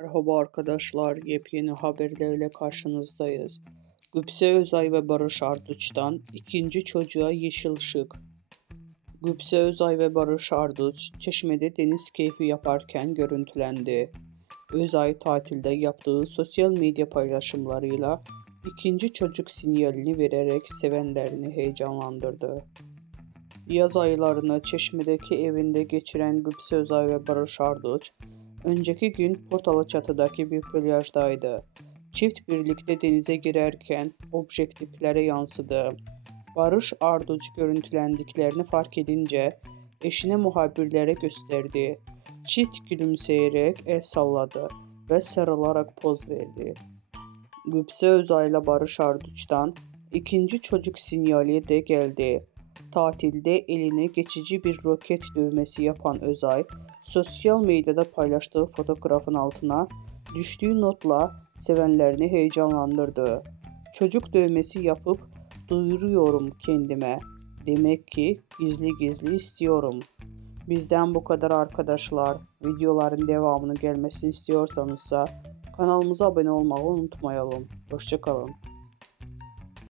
Merhaba arkadaşlar, yepyeni haberlerle karşınızdayız. Gupse Özay ve Barış Arduç'tan ikinci çocuğa yeşil ışık. Gupse Özay ve Barış Arduç, Çeşme'de deniz keyfi yaparken görüntülendi. Özay tatilde yaptığı sosyal medya paylaşımlarıyla ikinci çocuk sinyalini vererek sevenlerini heyecanlandırdı. Yaz aylarını Çeşme'deki evinde geçiren Gupse Özay ve Barış Arduç, önceki gün Portalıçatı'daki bir plajdaydı. Çift birlikte denize girerken objektiflere yansıdı. Barış Arduç görüntülendiklerini fark edince eşine muhabirlere gösterdi. Çift gülümseyerek el salladı ve sarılarak poz verdi. Gupse Özay ile Barış Arduç'tan ikinci çocuk sinyali de geldi. Tatilde eline geçici bir roket dövmesi yapan Özay, sosyal medyada paylaştığı fotoğrafın altına düştüğü notla sevenlerini heyecanlandırdı. Çocuk dövmesi yapıp duyuruyorum kendime. Demek ki gizli gizli istiyorum. Bizden bu kadar arkadaşlar. Videoların devamını gelmesini istiyorsanız da kanalımıza abone olmayı unutmayalım. Hoşça kalın.